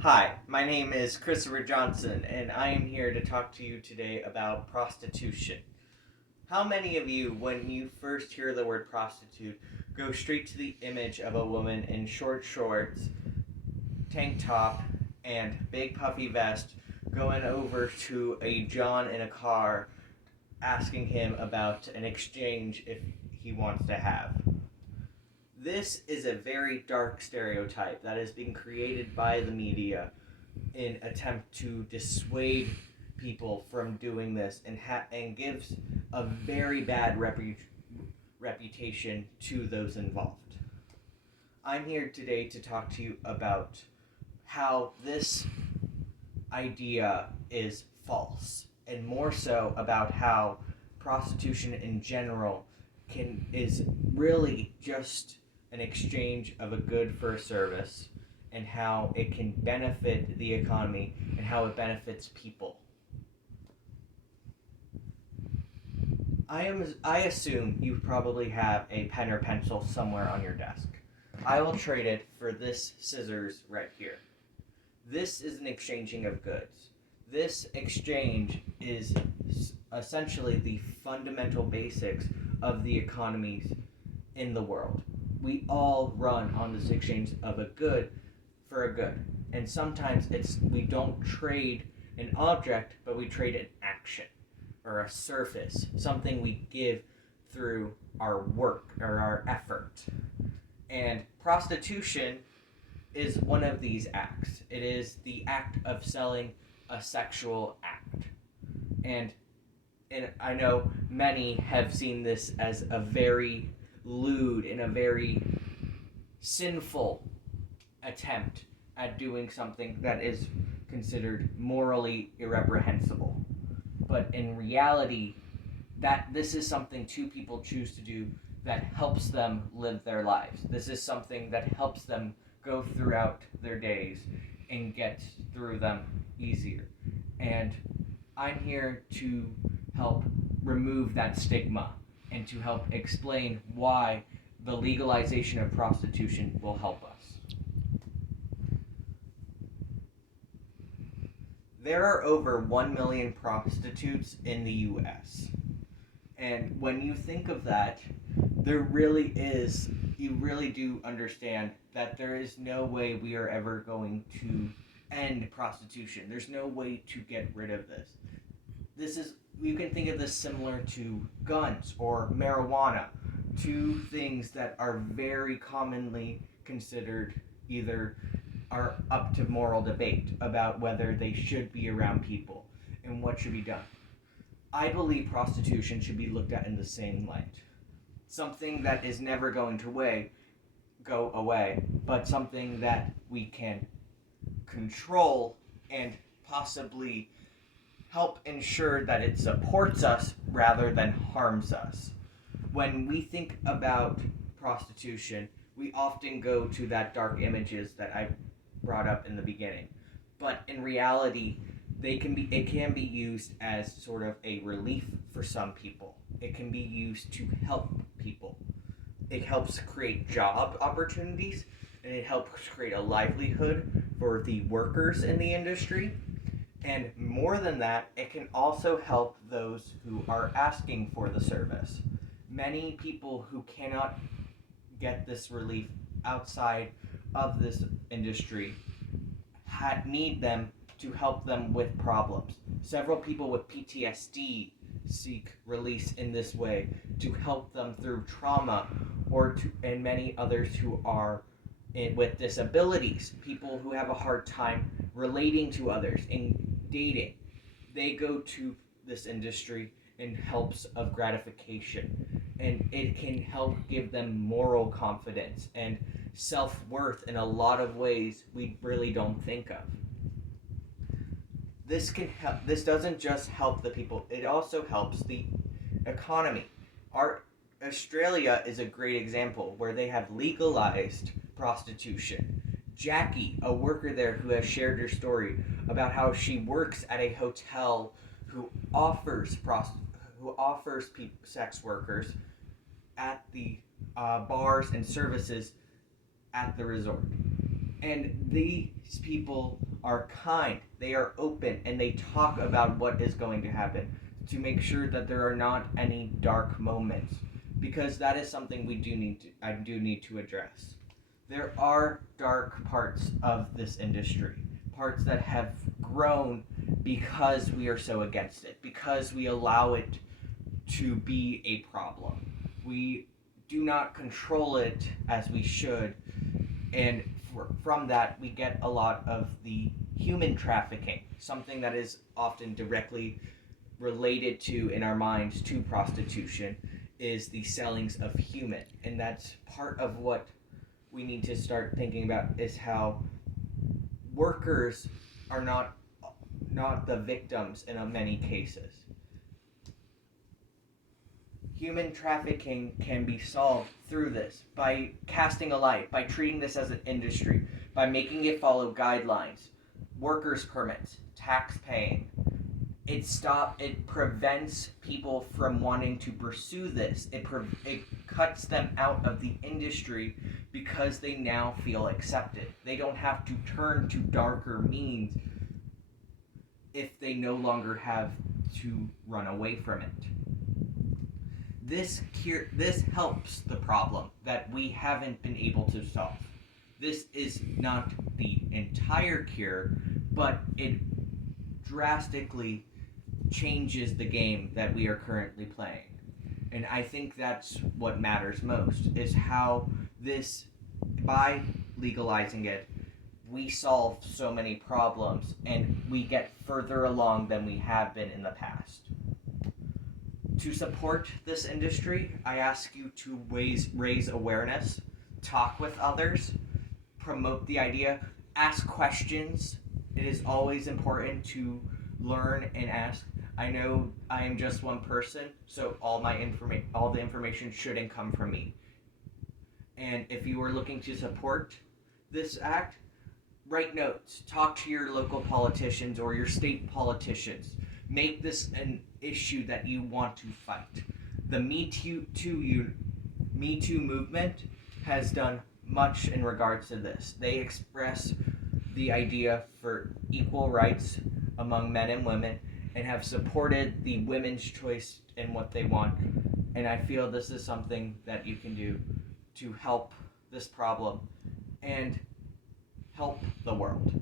Hi, my name is Christopher Johnson, and I am here to talk to you today about prostitution. How many of you, when you first hear the word prostitute, go straight to the image of a woman in short shorts, tank top, and big puffy vest going over to a John in a car asking him about an exchange if he wants to have? This is a very dark stereotype that has been created by the media in attempt to dissuade people from doing this and gives a very bad reputation to those involved. I'm here today to talk to you about how this idea is false, and more so about how prostitution in general is really just an exchange of a good for a service, and how it can benefit the economy and how it benefits people. I assume you probably have a pen or pencil somewhere on your desk. I will trade it for this scissors right here. This is an exchanging of goods. This exchange is essentially the fundamental basics of the economies in the world. We all run on this exchange of a good for a good. And sometimes we don't trade an object, but we trade an action or a surface, something we give through our work or our effort. And prostitution is one of these acts. It is the act of selling a sexual act. And I know many have seen this as a very lewd and a very sinful attempt at doing something that is considered morally irreprehensible. But in reality, that this is something two people choose to do that helps them live their lives. This is something that helps them go throughout their days and get through them easier. And I'm here to help remove that stigma and to help explain why the legalization of prostitution will help us. There are over 1 million prostitutes in the US. And when you think of that, you really do understand that there is no way we are ever going to end prostitution. There's no way to get rid of this. You can think of this similar to guns or marijuana, two things that are very commonly considered either are up to moral debate about whether they should be around people and what should be done. I believe prostitution should be looked at in the same light. Something that is never going to go away, but something that we can control and possibly help ensure that it supports us rather than harms us. When we think about prostitution, we often go to that dark images that I brought up in the beginning. But in reality, it can be used as sort of a relief for some people. It can be used to help people. It helps create job opportunities, and it helps create a livelihood for the workers in the industry. And more than that, it can also help those who are asking for the service. Many people who cannot get this relief outside of this industry need them to help them with problems. Several people with PTSD seek release in this way to help them through trauma, and many others who are with disabilities, people who have a hard time relating to others and dating. They go to this industry in hopes of gratification, and it can help give them moral confidence and self-worth in a lot of ways we really don't think of. This doesn't just help the people, it also helps the economy. Australia is a great example where they have legalized prostitution. Jackie, a worker there who has shared her story about how she works at a hotel who offers sex workers at the bars and services at the resort. And these people are kind, they are open, and they talk about what is going to happen to make sure that there are not any dark moments, because that is something I do need to address. There are dark parts of this industry, parts that have grown because we are so against it, because we allow it to be a problem. We do not control it as we should, and from that we get a lot of the human trafficking, something that is often directly related to in our minds to prostitution, is the sellings of human. And that's part of what we need to start thinking about, is how workers are not the victims in many cases. Human trafficking can be solved through this, by casting a light, by treating this as an industry, by making it follow guidelines, workers' permits, tax paying. It prevents people from wanting to pursue this. It cuts them out of the industry because they now feel accepted. They don't have to turn to darker means if they no longer have to run away from it. This helps the problem that we haven't been able to solve. This is not the entire cure, but it drastically changes the game that we are currently playing. And I think that's what matters most, is how this, by legalizing it, we solve so many problems and we get further along than we have been in the past. To support this industry, I ask you to raise awareness, talk with others, promote the idea, ask questions. It is always important to learn and ask. I know I am just one person, so all the information shouldn't come from me. And if you are looking to support this act, write notes, talk to your local politicians or your state politicians. Make this an issue that you want to fight. The Me Too movement has done much in regards to this. They express the idea for equal rights among men and women, and have supported the women's choice in what they want. And I feel this is something that you can do to help this problem and help the world.